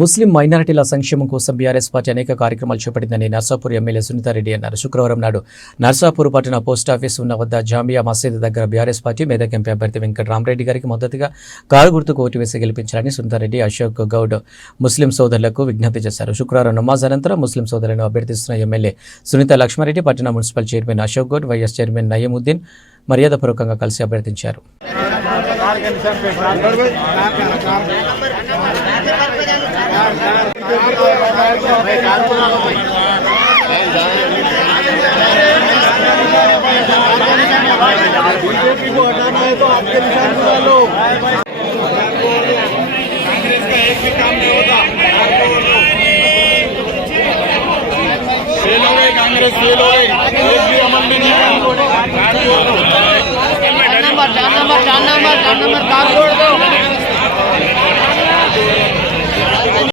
ముస్లిం మైనారిటీల సంక్షేమం కోసం బీఆర్ఎస్ పార్టీ అనేక కార్యక్రమాలు చేపట్టిందని నర్సాపూర్ ఎమ్మెల్యే సునీతారెడ్డి అన్నారు. శుక్రవారం నాడు నర్సాపూర్ పట్టణ పోస్టాఫీస్ ఉన్న వద్ద జామియా మసీదు దగ్గర బీఆర్ఎస్ పార్టీ మెదక్ ఎంపీ అభ్యర్థి వెంకటరామరెడ్డి గారికి మద్దతుగా కారు గుర్తుకు ఓటు వేసి గెలిపించాలని సునీతారెడ్డి, అశోక్ గౌడ్ ముస్లిం సోదరులకు విజ్ఞప్తి చేశారు. శుక్రవారం నమాజ్ అనంతరం ముస్లిం సోదరులను అభ్యర్థిస్తున్న ఎమ్మెల్యే సునీత లక్ష్మారెడ్డి పట్టణ municipal chairman Ashok Goud, YS chairman Nayeemuddin మర్యాదపూర్వకంగా కలిసి అభ్యర్థించారు. बीजेपी को हटाना है तो आपके निशान बना लो। कांग्रेस का एक भी काम नहीं होता। फेल हो गई कांग्रेस, फेल हो गई, एक भी अमल में नहीं है। चार नंबर कार छोड़ दो।